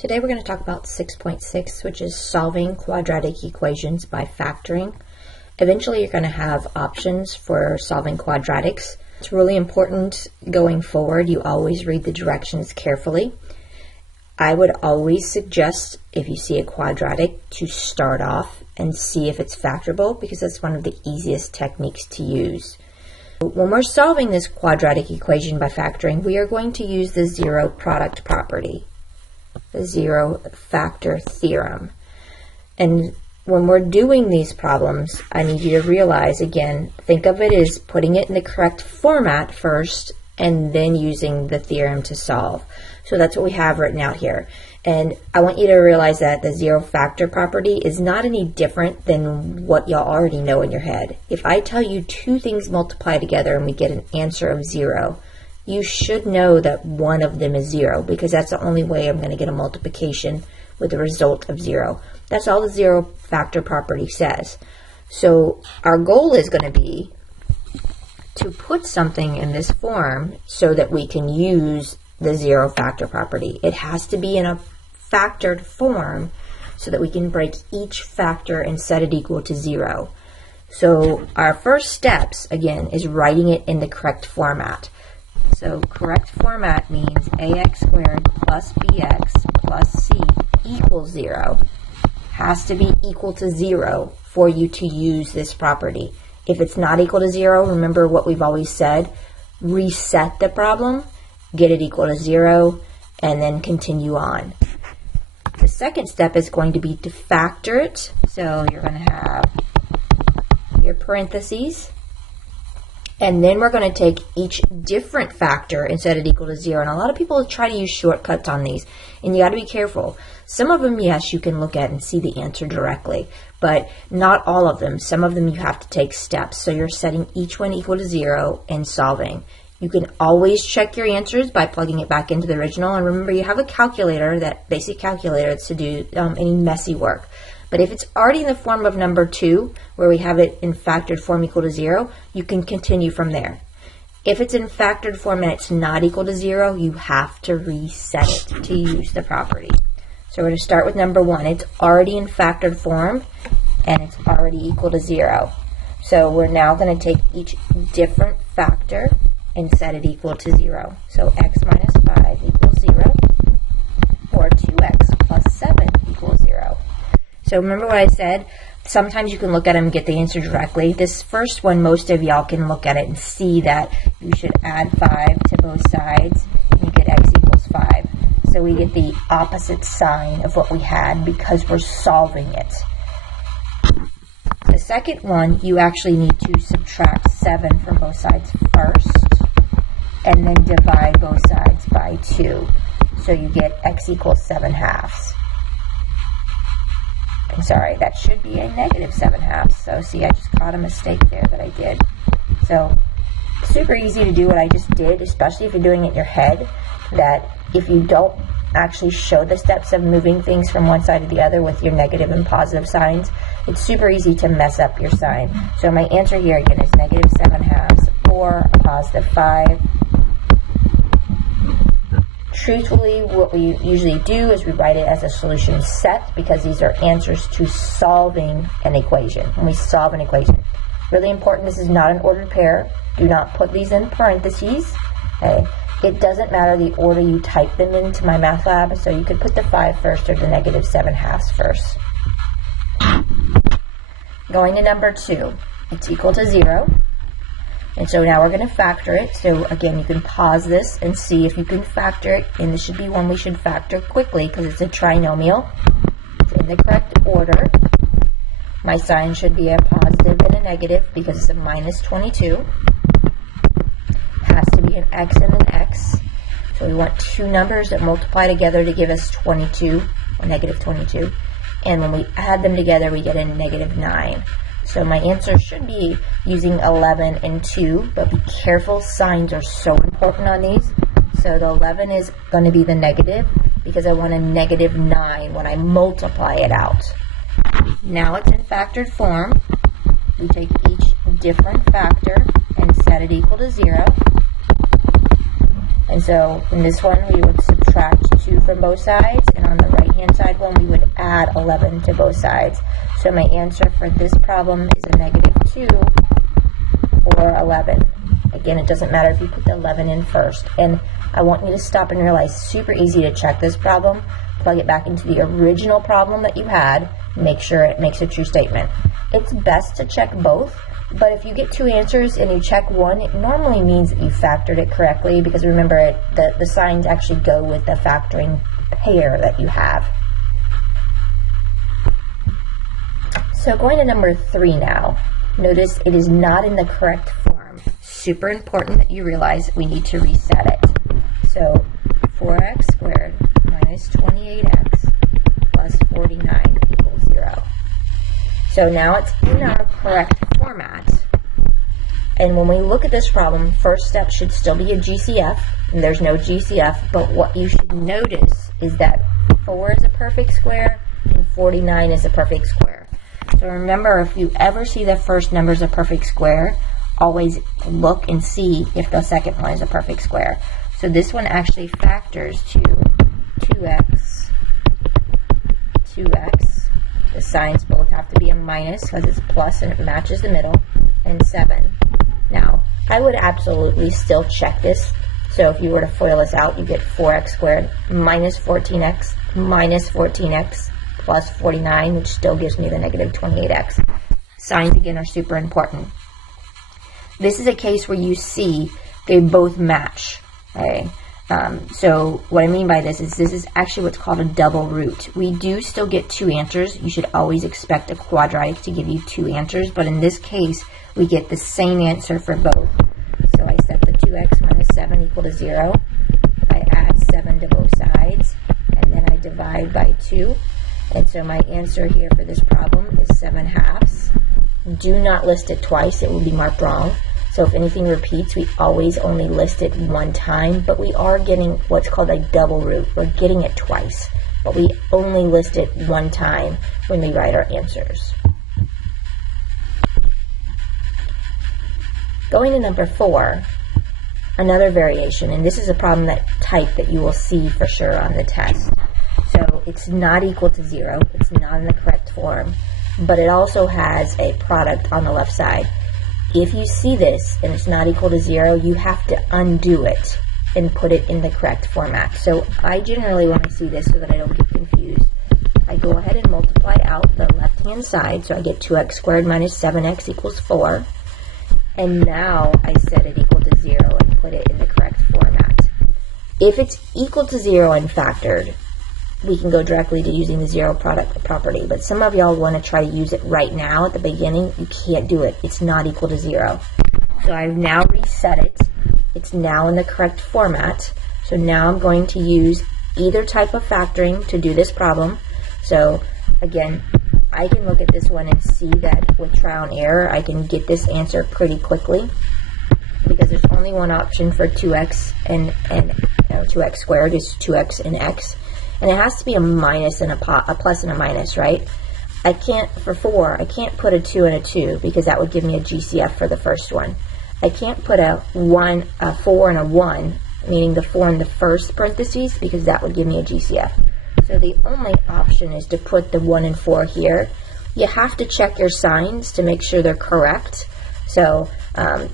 Today we're going to talk about 6.6, which is solving quadratic equations by factoring. Eventually you're going to have options for solving quadratics. It's really important going forward you always read the directions carefully. I would always suggest, if you see a quadratic, to start off and see if it's factorable, because that's one of the easiest techniques to use. When we're solving this quadratic equation by factoring, we are going to use the zero product property, the zero factor theorem. And when we're doing these problems, I need you to realize, again, think of it as putting it in the correct format first and then using the theorem to solve. So that's what we have written out here. And I want you to realize that the zero factor property is not any different than what y'all already know in your head. If I tell you two things multiply together and we get an answer of 0, you should know that one of them is 0, because that's the only way I'm going to get a multiplication with a result of 0. That's all the zero factor property says. So our goal is going to be to put something in this form so that we can use the zero factor property. It has to be in a factored form so that we can break each factor and set it equal to 0. So our first steps, again, is writing it in the correct format. So correct format means ax squared plus bx plus c equals 0. Has to be equal to 0 for you to use this property. If it's not equal to 0, remember what we've always said, reset the problem, get it equal to 0, and then continue on. The second step is going to be to factor it. So you're going to have your parentheses, and then we're going to take each different factor and set it equal to 0. And a lot of people try to use shortcuts on these, and you got to be careful. Some of them, yes, you can look at and see the answer directly, but not all of them. Some of them you have to take steps. So you're setting each one equal to 0 and solving. You can always check your answers by plugging it back into the original. And remember, you have a calculator, that basic calculator, to do any messy work. But if it's already in the form of number 2, where we have it in factored form equal to 0, you can continue from there. If it's in factored form and it's not equal to 0, you have to reset it to use the property. So we're going to start with number 1. It's already in factored form and it's already equal to 0. So we're now going to take each different factor and set it equal to 0. So x minus 5 equals 0, or 2x plus 7 equals 0. So remember what I said? Sometimes you can look at them and get the answer directly. This first one, most of y'all can look at it and see that you should add 5 to both sides, and you get x equals 5. So we get the opposite sign of what we had because we're solving it. The second one, you actually need to subtract 7 from both sides first, and then divide both sides by 2. So you get x equals 7/2. I'm sorry, that should be a negative 7/2. So see, I just caught a mistake there that I did. So super easy to do what I just did, especially if you're doing it in your head, that if you don't actually show the steps of moving things from one side to the other with your negative and positive signs, it's super easy to mess up your sign. So my answer here again is negative 7/2 or a positive 5. Truthfully, what we usually do is we write it as a solution set, because these are answers to solving an equation. When we solve an equation, really important, this is not an ordered pair. Do not put these in parentheses. Okay? It doesn't matter the order you type them into my math lab, so you could put the 5 first or the negative 7/2 first. Going to number 2, it's equal to 0. And so now we're going to factor it. So again, you can pause this and see if you can factor it. And this should be one we should factor quickly because it's a trinomial. It's in the correct order. My sign should be a positive and a negative because it's a minus 22. Has to be an x and an x. So we want two numbers that multiply together to give us 22, or negative 22. And when we add them together, we get a negative 9. So my answer should be using 11 and 2, but be careful, signs are so important on these. So the 11 is going to be the negative because I want a negative 9 when I multiply it out. Now it's in factored form. We take each different factor and set it equal to 0. And so in this one, we would subtract 2 from both sides, and on the left-hand side one, we would add 11 to both sides. So my answer for this problem is a -2 or 11. Again, it doesn't matter if you put the 11 in first. And I want you to stop and realize, super easy to check this problem. Plug it back into the original problem that you had. Make sure it makes a true statement. It's best to check both, but if you get two answers and you check one, it normally means that you factored it correctly, because remember, the signs actually go with the factoring pair that you have. So going to number 3 now. Notice it is not in the correct form. Super important that you realize we need to reset it. So 4x squared minus 28x plus 49 equals 0. So now it's in our correct format. And when we look at this problem, first step should still be a GCF, and there's no GCF, but what you should notice is that 4 is a perfect square and 49 is a perfect square. So remember, if you ever see the first number as a perfect square, always look and see if the second one is a perfect square. So this one actually factors to 2x. The signs both have to be a minus because it's plus and it matches the middle, and 7. Now, I would absolutely still check this. So if you were to FOIL this out, you get 4x squared minus 14x plus 49, which still gives me the -28x. Signs, again, are super important. This is a case where you see they both match. Okay? So what I mean by this is actually what's called a double root. We do still get two answers. You should always expect a quadratic to give you two answers, but in this case, we get the same answer for both. So I set the 2x minus 7 equal to 0. I add 7 to both sides, and then I divide by 2. And so my answer here for this problem is 7/2. Do not list it twice. It will be marked wrong. So if anything repeats, we always only list it one time, but we are getting what's called a double root. We're getting it twice, but we only list it one time when we write our answers. Going to number 4, another variation, and this is a problem type that you will see for sure on the test. So it's not equal to 0, it's not in the correct form, but it also has a product on the left side. If you see this and it's not equal to 0, you have to undo it and put it in the correct format. So I generally, when I see this so that I don't get confused, I go ahead and multiply out the left-hand side, so I get 2x squared minus 7x equals 4. And now I set it equal to 0 and put it in the correct format. If it's equal to 0 and factored, we can go directly to using the zero product property, but some of y'all want to try to use it right now at the beginning. You can't do it. It's not equal to 0. So I've now reset it. It's now in the correct format. So now I'm going to use either type of factoring to do this problem. So again, I can look at this one and see that with trial and error, I can get this answer pretty quickly, because there's only one option for 2x and 2x squared is 2x and x. And it has to be a minus and a plus and a minus, right? I can't, for 4, I can't put a 2 and a 2 because that would give me a GCF for the first one. I can't put a 4 and a 1, meaning the 4 in the first parentheses, because that would give me a GCF. So the only option is to put the 1 and 4 here. You have to check your signs to make sure they're correct. So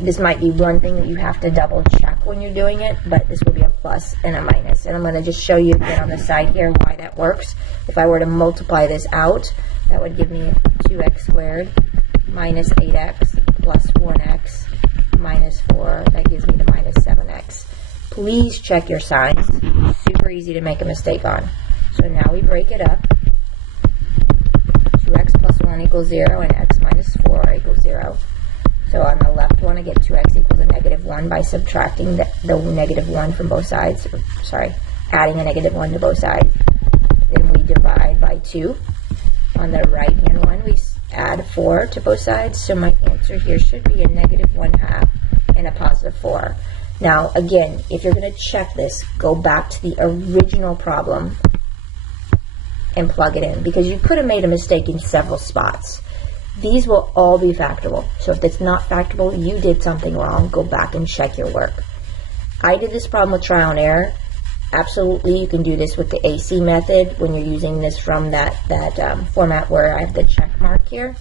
this might be one thing that you have to double check when you're doing it, but this will be a plus and a minus. And I'm going to just show you again on the side here why that works. If I were to multiply this out, that would give me 2x squared minus 8x plus 1x minus 4. That gives me the minus 7x. Please check your signs. Super easy to make a mistake on. So now we break it up. 2x plus 1 equals 0 and x minus 4 equals 0. So on the left one, I get 2x equals a -1 by subtracting the -1 from both sides. Sorry, adding a -1 to both sides. Then we divide by 2. On the right-hand one, we add 4 to both sides. So my answer here should be a -1/2 and a +4. Now, again, if you're going to check this, go back to the original problem and plug it in, because you could have made a mistake in several spots. These will all be factorable. So if it's not factorable, you did something wrong. Go back and check your work. I did this problem with trial and error. Absolutely, you can do this with the AC method when you're using this from that format where I have the check mark here.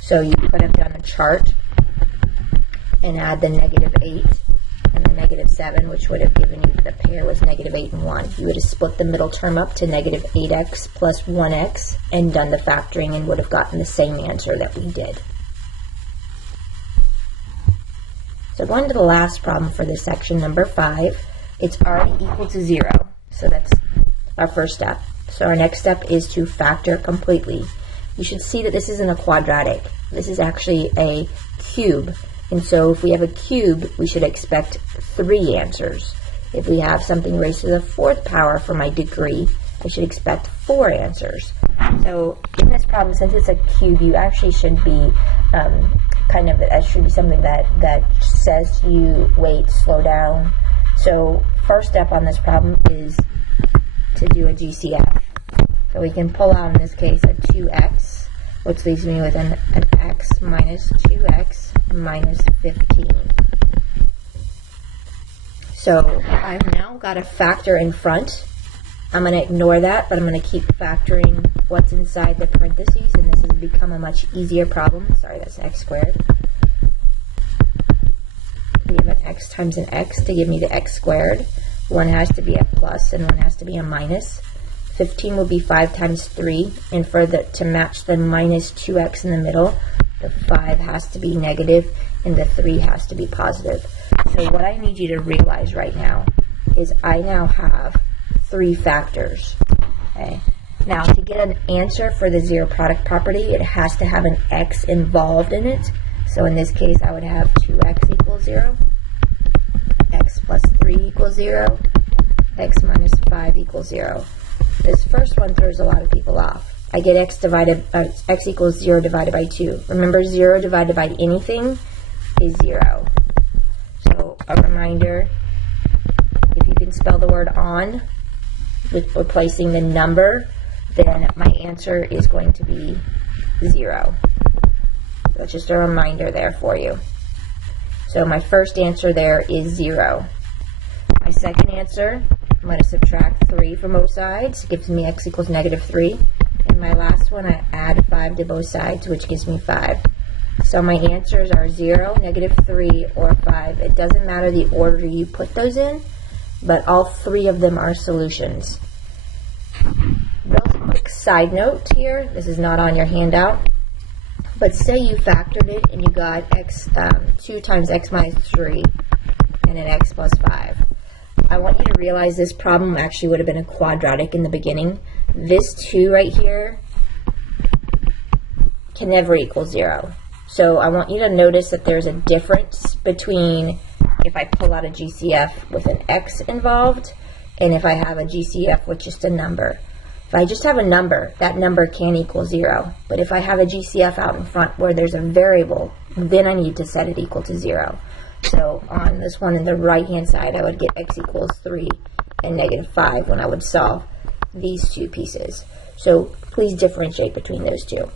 So you could have done a chart and add the -8 and the -7, which would have given you the pair was -8 and 1. You would have split the middle term up to -8x plus 1x and done the factoring and would have gotten the same answer that we did. So going to the last problem for this section, number 5, it's already equal to 0. So that's our first step. So our next step is to factor completely. You should see that this isn't a quadratic. This is actually a cube. And so if we have a cube, we should expect 3 answers. If we have something raised to the 4th power for my degree, I should expect 4 answers. So in this problem, since it's a cube, you actually should be that should be something that says to you, wait, slow down. So first step on this problem is to do a GCF. So we can pull out, in this case, a 2x, which leaves me with an x minus 2x minus 15. So I've now got a factor in front. I'm going to ignore that, but I'm going to keep factoring what's inside the parentheses, and this has become a much easier problem. Sorry, that's x squared. We have an x times an x to give me the x squared. One has to be a plus and one has to be a minus. 15 will be 5 times 3, and to match the minus 2x in the middle, the 5 has to be negative and the 3 has to be positive. So what I need you to realize right now is I now have 3 factors. Okay. Now to get an answer for the zero product property, it has to have an x involved in it. So in this case, I would have 2x equals 0, x plus 3 equals 0, x minus 5 equals 0. This first one throws a lot of people off. I get x equals 0 divided by 2. Remember, 0 divided by anything is 0. So a reminder, if you can spell the word on with replacing the number, then my answer is going to be 0. So it's just a reminder there for you. So my first answer there is 0. My second answer, I'm going to subtract 3 from both sides. It gives me x equals -3. And my last one, I add 5 to both sides, which gives me 5. So my answers are 0, -3, or 5. It doesn't matter the order you put those in, but all 3 of them are solutions. Real quick side note here, this is not on your handout, but say you factored it and you got 2 times x minus 3 and an x plus 5. I want you to realize this problem actually would have been a quadratic in the beginning. This 2 right here can never equal 0. So I want you to notice that there's a difference between if I pull out a GCF with an x involved and if I have a GCF with just a number. If I just have a number, that number can equal 0. But if I have a GCF out in front where there's a variable, then I need to set it equal to 0. So on this one in the right-hand side, I would get x equals 3 and -5 when I would solve these 2 pieces. So please differentiate between those 2.